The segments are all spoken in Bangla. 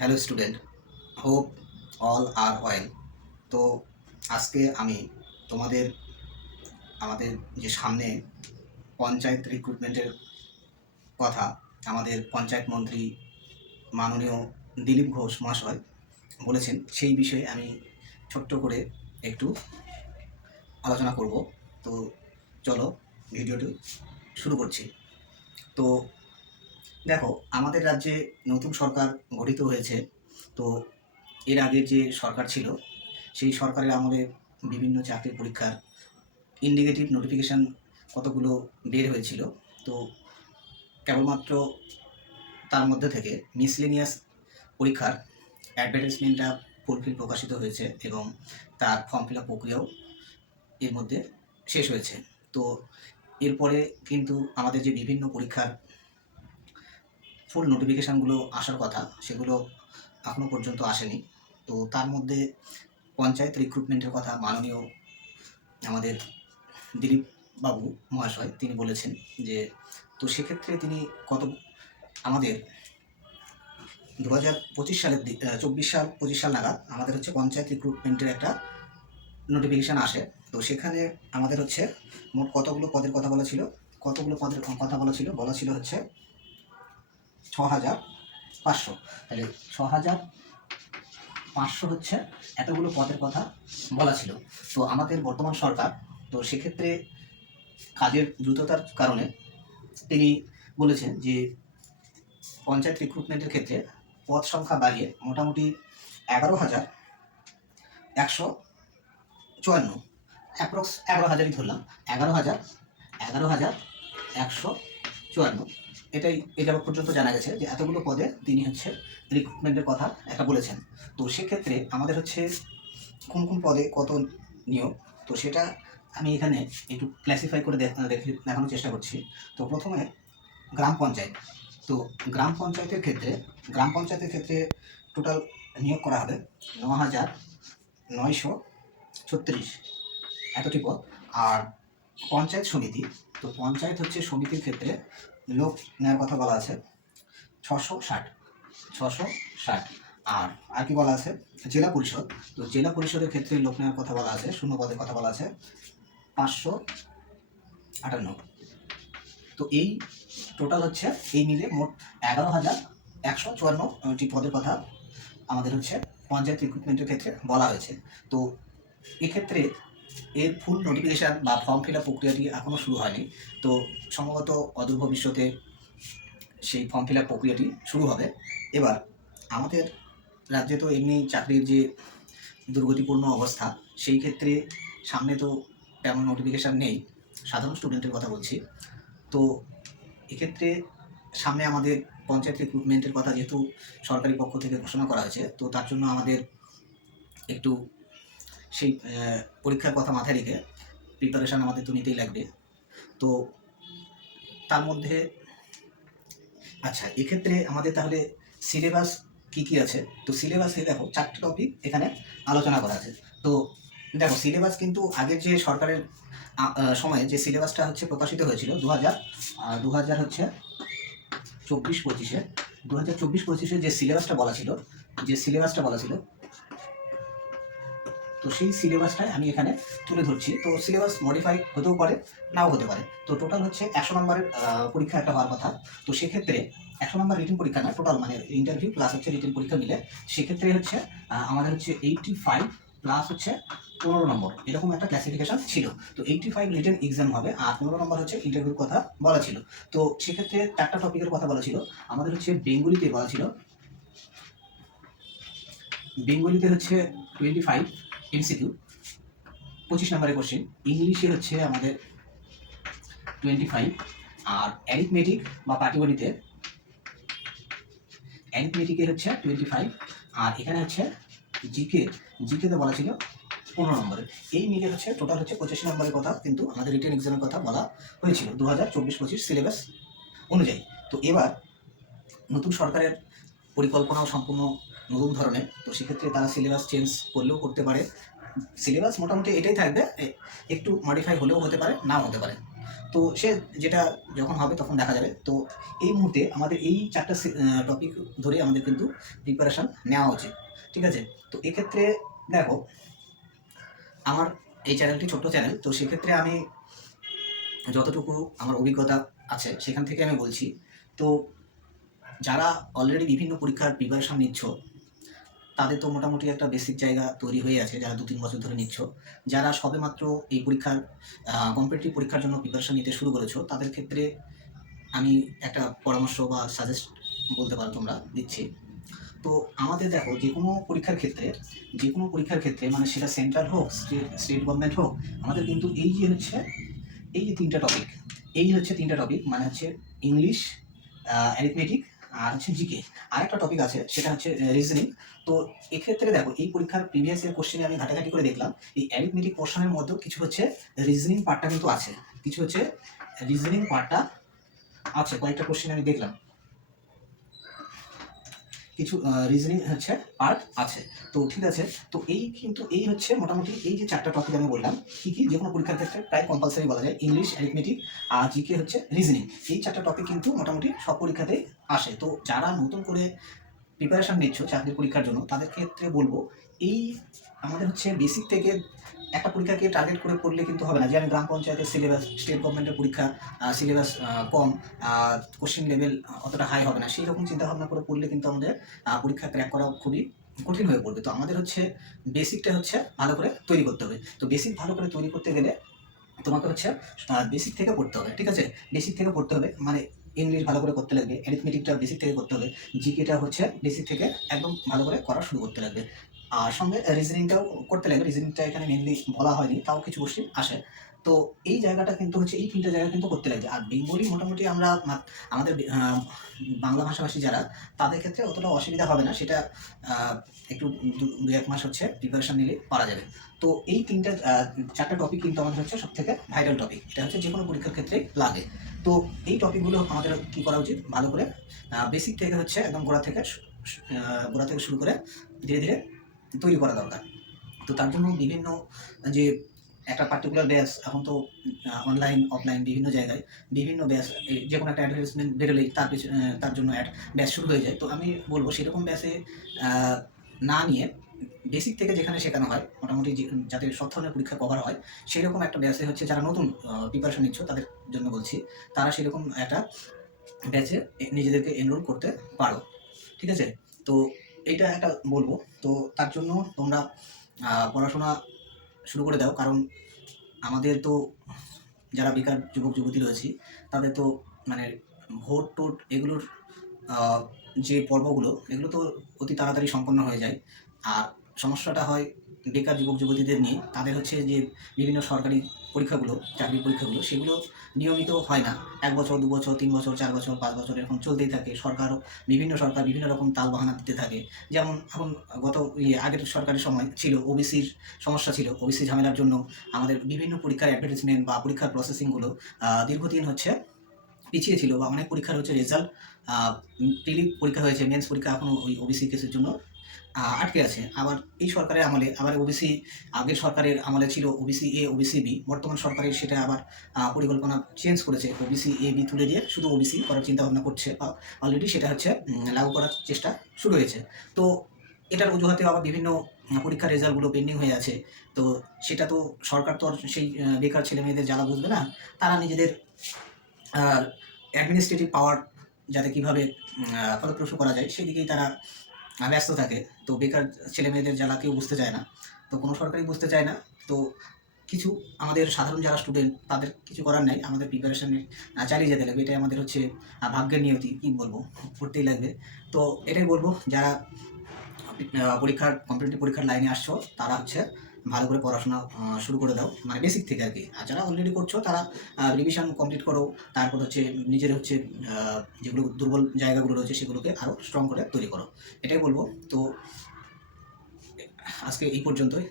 Hello student, hope all are well. তো আজকে আমি তোমাদের আমাদের যে সামনে পঞ্চায়েত রিক্রুটমেন্টের কথা আমাদের পঞ্চায়েত মন্ত্রী মাননীয় দিলীপ ঘোষ মহাশয় বলেছেন, সেই বিষয়ে আমি ছোট্ট করে একটু আলোচনা করব। তো চলো ভিডিওটি শুরু করছি। তো দেখো, আমাদের রাজ্যে নতুন সরকার গঠিত হয়েছে। তো এর আগে যে সরকার ছিল সেই সরকারের আমলে বিভিন্ন চাকরির পরীক্ষার ইন্ডিকেটিভ নোটিফিকেশান কতগুলো বের হয়েছিল। তো কেবলমাত্র তার মধ্যে থেকে মিসলেনিয়াস পরীক্ষার অ্যাডভার্টাইজমেন্টটা ফুলফিল প্রকাশিত হয়েছে এবং তার ফর্ম ফিল আপ প্রক্রিয়াও এর মধ্যে শেষ হয়েছে। তো এরপরে কিন্তু আমাদের যে বিভিন্ন পরীক্ষার ফুল নোটিফিকেশানগুলো আসার কথা সেগুলো এখনও পর্যন্ত আসেনি। তো তার মধ্যে পঞ্চায়েত রিক্রুটমেন্টের কথা মাননীয় আমাদের দিলীপ বাবু মহাশয় তিনি বলেছেন যে, তো সেক্ষেত্রে তিনি আমাদের 2025 সালের 24 সাল 25 সাল নাগাদ আমাদের হচ্ছে পঞ্চায়েত রিক্রুটমেন্টের একটা নোটিফিকেশান আসে। তো সেখানে আমাদের হচ্ছে মোট কতগুলো পদের কথা বলা ছিল, বলা ছিল হচ্ছে 6500। তাহলে 6500 হচ্ছে এতগুলো পদের কথা বলা ছিল। তো আমাদের বর্তমান সরকার, তো সেক্ষেত্রে কাজের দ্রুততার কারণে তিনি বলেছেন যে পঞ্চায়েত রিক্রুটমেন্টের ক্ষেত্রে পদ সংখ্যা বাড়িয়ে মোটামুটি 11,154, অ্যাপ্রক্স 11,000ই ধরলাম, 11,154। এটা পর্যন্ত জানা গেছে যে এতগুলো পদে তিনি হচ্ছে রিক্রুটমেন্টের কথা একটা বলেছেন। তো সেক্ষেত্রে আমাদের হচ্ছে কোন কোন পদে কত নিয়োগ, তো সেটা আমি এখানে একটু ক্লাসিফাই করে দেখানোর চেষ্টা করছি। তো প্রথমে গ্রাম পঞ্চায়েত। তো গ্রাম পঞ্চায়েতের ক্ষেত্রে টোটাল নিয়োগ করা হবে 9,936 এতটি পদ। আর পঞ্চায়েত সমিতি, তো পঞ্চায়েত হচ্ছে সমিতির ক্ষেত্রে লোক নেওয়ার কথা বলা আছে 660। আর কি বলা আছে, জেলা পরিষদ। তো জেলা পরিষদের ক্ষেত্রে লোক নেওয়ার কথা বলা আছে, শূন্য পদের কথা বলা আছে 558। তো এই টোটাল হচ্ছে এই মিলে মোট 11,154টি পদের কথা আমাদের হচ্ছে পঞ্চায়েত রিক্রুটমেন্টের ক্ষেত্রে বলা হয়েছে। তো এক্ষেত্রে এর ফুল নোটিফিকেশান বা ফর্ম ফিল আপ প্রক্রিয়াটি এখনও শুরু হয়নি। তো সম্ভবত অদূর ভবিষ্যতে সেই ফর্ম ফিল আপ প্রক্রিয়াটি শুরু হবে। এবার আমাদের রাজ্যে তো এমনি চাকরির যে দুর্গতিপূর্ণ অবস্থা, সেই ক্ষেত্রে সামনে তো তেমন নোটিফিকেশান নেই, সাধারণ স্টুডেন্টের কথা বলছি। তো এক্ষেত্রে সামনে আমাদের পঞ্চায়েত রিক্রুটমেন্টের কথা যেহেতু সরকারি পক্ষ থেকে ঘোষণা করা হয়েছে, তো তার জন্য আমাদের একটু সেই পরীক্ষার কথা মাথায় রেখে প্রিপারেশান আমাদের তো নিতেই লাগবে। তো তার মধ্যে আচ্ছা, এক্ষেত্রে আমাদের তাহলে সিলেবাস কী আছে। তো সিলেবাসে দেখো 4টি টপিক এখানে আলোচনা করা আছে। তো দেখো, সিলেবাস কিন্তু আগের যে সরকারের সময়ে যে সিলেবাসটা হচ্ছে প্রকাশিত হয়েছিল 2000 হচ্ছে 24-25 যে সিলেবাসটা বলা ছিল, তো সেই সিলেবাসটাই আমি এখানে তুলে ধরছি। তো সিলেবাস মডিফাই হতেও পারে, নাও হতে পারে। তো টোটাল হচ্ছে 100 নম্বরের পরীক্ষা একটা হওয়ার কথা। তো সেক্ষেত্রে 100 নম্বর রিটেন পরীক্ষা না, টোটাল মানে ইন্টারভিউ প্লাস হচ্ছে রিটেন পরীক্ষা মিলে সেক্ষেত্রে হচ্ছে আমাদের হচ্ছে 85 প্লাস হচ্ছে 15 নম্বর, এরকম একটা ক্লাসিফিকেশন ছিল। তো 85 রিটেন এক্সাম হবে আর 15 নম্বর হচ্ছে ইন্টারভিউর কথা বলা ছিল। তো সেক্ষেত্রে 4টা টপিকের কথা বলা ছিল। আমাদের হচ্ছে বেঙ্গলিতে বলা ছিল, বেঙ্গলিতে হচ্ছে 25 এমসিকিউ, 25 নম্বরের কোশ্চেন। ইংলিশে হচ্ছে আমাদের 25। আর অ্যারিথমেটিক বা পাটিগণিতে হচ্ছে 25। আর এখানে হচ্ছে জিকেতে বলা ছিল 15 নম্বরের। এই মিলে হচ্ছে টোটাল হচ্ছে 25 নম্বরের কথা কিন্তু আমাদের রিটেন এক্সামের কথা বলা হয়েছিল 2024-25 সিলেবাস অনুযায়ী। তো এবার নতুন সরকারের পরিকল্পনাও সম্পূর্ণ নতুন ধরনের। তো সেক্ষেত্রে তারা সিলেবাস চেঞ্জ করলেও করতে পারে, সিলেবাস মোটামুটি এটাই থাকবে, একটু মডিফাই হলেও হতে পারে, নাও হতে পারে। তো সে যেটা যখন হবে তখন দেখা যাবে। তো এই মুহূর্তে আমাদের এই 4টা টপিক ধরে আমাদের কিন্তু প্রিপারেশন নেওয়া উচিত, ঠিক আছে? তো এক্ষেত্রে দেখো, আমার এই চ্যানেলটি ছোট্ট চ্যানেল, তো সেক্ষেত্রে আমি যতটুকু আমার অভিজ্ঞতা আছে সেখান থেকে আমি বলছি। তো যারা অলরেডি বিভিন্ন পরীক্ষার প্রিপারেশন নিচ্ছ, তাদের তো মোটামুটি একটা বেসিক জায়গা তৈরি হয়ে আছে, যারা 2-3 বছর ধরে নিচ্ছ। যারা সবেমাত্র এই পরীক্ষার কম্পিটিটিভ পরীক্ষার জন্য প্রিপারেশন নিতে শুরু করেছো, তাদের ক্ষেত্রে আমি একটা পরামর্শ বা সাজেস্ট বলতে পারো তোমরা দিচ্ছি। তো আমাদের দেখো, যে কোনো পরীক্ষার ক্ষেত্রে মানে সেটা সেন্ট্রাল হোক, স্টেট গভর্নমেন্ট হোক, আমাদের কিন্তু এই যে 3টা টপিক, মানে হচ্ছে ইংলিশ, অ্যারিথমেটিক, আর হচ্ছে জিকে। আর একটা টপিক আছে সেটা হচ্ছে রিজনিং। তো এক্ষেত্রে দেখো, এই পরীক্ষার প্রিভিয়াস ইয়ার কোশ্চেনে আমি ঘাটাঘাটি করে দেখলাম, এই অ্যারিথমেটিক পোর্শনের মধ্যেও কিছু হচ্ছে রিজনিং পার্টটা কিন্তু আছে, কয়েকটা কোশ্চেন আমি দেখলাম, কিছু রিজনিং হচ্ছে পার্ট আছে। তো ঠিক আছে, তো এই হচ্ছে মোটামুটি এই যে 4টা টপিক আমি বললাম, কি যে কোনো পরীক্ষার ক্ষেত্রে প্রায় কম্পালসারি বলা যায়, ইংলিশ, অ্যারিথমেটিক আর জিকে হচ্ছে রিজনিং। এই 4টা টপিক কিন্তু মোটামুটি সব পরীক্ষাতেই আসে। তো যারা নতুন করে প্রিপারেশন নিচ্ছ চাকরির পরীক্ষার জন্য, তাদের ক্ষেত্রে বলবো, এই আমাদের হচ্ছে বেসিক থেকে একটা পরীক্ষাকে টার্গেট করে পড়লে কিন্তু হবে না, যে আমি গ্রাম পঞ্চায়েতের সিলেবাস, স্টেট গভর্নমেন্টের পরীক্ষা সিলেবাস কম, কোশ্চেন লেভেল অতটা হাই হবে না, সেই রকম চিন্তাভাবনা করে পড়লে কিন্তু আমাদের পরীক্ষা ক্র্যাক করা খুবই কঠিন হয়ে পড়বে। তো আমাদের হচ্ছে বেসিকটা হচ্ছে ভালো করে তৈরি করতে হবে। তো বেসিক ভালো করে তৈরি করতে গেলে তোমাকে হচ্ছে বেসিক থেকে পড়তে হবে, ঠিক আছে? বেসিক থেকে পড়তে হবে মানে ইংলিশ ভালো করে করতে লাগবে, অ্যারিথমেটিকটা বেসিক থেকে করতে হবে, জিকেটা হচ্ছে বেসিক থেকে একদম ভালো করে করা শুরু করতে লাগবে। আর সঙ্গে রিজনিংটাও করতে লাগবে। রিজনিংটা এখানে মেনলি বলা হয়নি, তাও কিছু কোশ্চেন আসে। তো এই জায়গাটা কিন্তু হচ্ছে, এই 3টা জায়গা কিন্তু করতে লাগবে। আর বেঙ্গলি মোটামুটি আমরা আমাদের বাংলা ভাষাভাষী যারা, তাদের ক্ষেত্রে অতটা অসুবিধা হবে না, সেটা একটু 2-1 মাস হচ্ছে প্রিপারেশন নিলে পারা যাবে। তো এই 4টা টপিক কিন্তু আমাদের হচ্ছে সব থেকে ভাইটাল টপিক, এটা হচ্ছে যে কোনো পরীক্ষার ক্ষেত্রেই লাগে। তো এই টপিকগুলো আমাদের কী করা উচিত, ভালো করে বেসিক থেকে হচ্ছে একদম গোড়া থেকে শুরু করে ধীরে ধীরে তৈরি করা দরকার। তো তার জন্য বিভিন্ন যে একটা পার্টিকুলার ব্যাচ, এখন তো অনলাইন অফলাইন বিভিন্ন জায়গায় বিভিন্ন ব্যাচ, যে কোনো একটা অ্যাডভার্টাইজমেন্ট বেরোলেই তার জন্য ব্যাচ শুরু হয়ে যায়। তো আমি বলবো সেরকম ব্যাচে না নিয়ে বেসিক থেকে যেখানে শেখানো হয় মোটামুটি, যাতে সব ধরনের পরীক্ষা কভার হয়, সেরকম একটা ব্যাচে হচ্ছে যারা নতুন প্রিপারেশন নিচ্ছ তাদের জন্য বলছি, তারা সেরকম একটা ব্যাচে নিজেদেরকে এনরোল করতে পারো, ঠিক আছে? তো এইটা একটা বলবো। তো তার জন্য তোমরা পড়াশোনা শুরু করে দাও, কারণ আমাদের তো যারা বেকার যুবক যুবতী রয়েছি, তাদের তো মানে ভোট টোট এগুলোর যে পর্বগুলো, এগুলো তো অতি তাড়াতাড়ি সম্পন্ন হয়ে যায়। আর সমস্যাটা হয় বেকার যুবক যুবতীদের নিয়ে, তাদের হচ্ছে যে বিভিন্ন সরকারি পরীক্ষাগুলো, চাকরির পরীক্ষাগুলো, সেগুলো নিয়মিত হয় না। 1 বছর, 2 বছর, 3 বছর, 4 বছর, 5 বছর এরকম চলতেই থাকে। সরকার বিভিন্ন রকম তালবাহানা দিতে থাকে। যেমন এখন আগের সরকারের সময় ছিল ওবিসির সমস্যা ছিল, ওবিসি ঝামেলার জন্য আমাদের বিভিন্ন পরীক্ষার অ্যাডভার্টাইজমেন্ট বা পরীক্ষার প্রসেসিংগুলো দীর্ঘদিন হচ্ছে পিছিয়ে ছিল, বা অনেক পরীক্ষার হচ্ছে রেজাল্ট, প্রিলি পরীক্ষা হয়েছে, মেন্স পরীক্ষা এখনও ওই ওবিসি কেসের জন্য আটকে আছে। আবার এই সরকারের আমলে আবার ওবিসি, আগের সরকারের আমলে ছিল ওবিসি এ, ওবিসি বি, বর্তমান সরকারের সেটা আবার পরিকল্পনা চেঞ্জ করেছে, ওবিসি এ বি তুলে দিয়ে শুধু ওবিসি করার চিন্তাভাবনা করছে, বা অলরেডি সেটা হচ্ছে লাগু করার চেষ্টা শুরু হয়েছে। তো এটার অজুহাতে আবার বিভিন্ন পরীক্ষার রেজাল্টগুলো পেন্ডিং হয়ে আছে। তো সেটা তো সরকার তো আর সেই বেকার ছেলে মেয়েদের জ্বালা বুঝবে না, তারা নিজেদের অ্যাডমিনিস্ট্রেটিভ পাওয়ার যাতে কীভাবে ফলপ্রসূ করা যায় সেদিকেই তারা ব্যস্ত থাকে। তো বেকার ছেলে মেয়েদের জ্বালা কেউ বুঝতে চায় না, তো কোনো সরকারই বুঝতে চায় না। তো কিছু আমাদের সাধারণ যারা স্টুডেন্ট, তাদের কিছু করার নাই, আমাদের প্রিপারেশানে চালিয়ে যেতে লাগবে, এটাই আমাদের হচ্ছে ভাগ্যের নিয়তি, কী বলবো, করতেই লাগবে। তো এটাই বলবো, যারা কম্পিটিটিভ পরীক্ষার লাইনে আসছো, তারা হচ্ছে ভালো করে পড়াশোনা শুরু করে দাও, মানে বেসিক থেকে আর কি। আর যারা অলরেডি করছো, তারা রিভিশন কমপ্লিট করো, তারপর হচ্ছে নিজের হচ্ছে যেগুলো দুর্বল জায়গাগুলো রয়েছে সেগুলোকে আরও স্ট্রং করে তৈরি করো, এটাই বলবো। তো আজকে এই পর্যন্তই।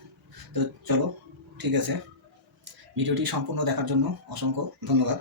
তো চলো, ঠিক আছে, ভিডিওটি সম্পূর্ণ দেখার জন্য অসংখ্য ধন্যবাদ।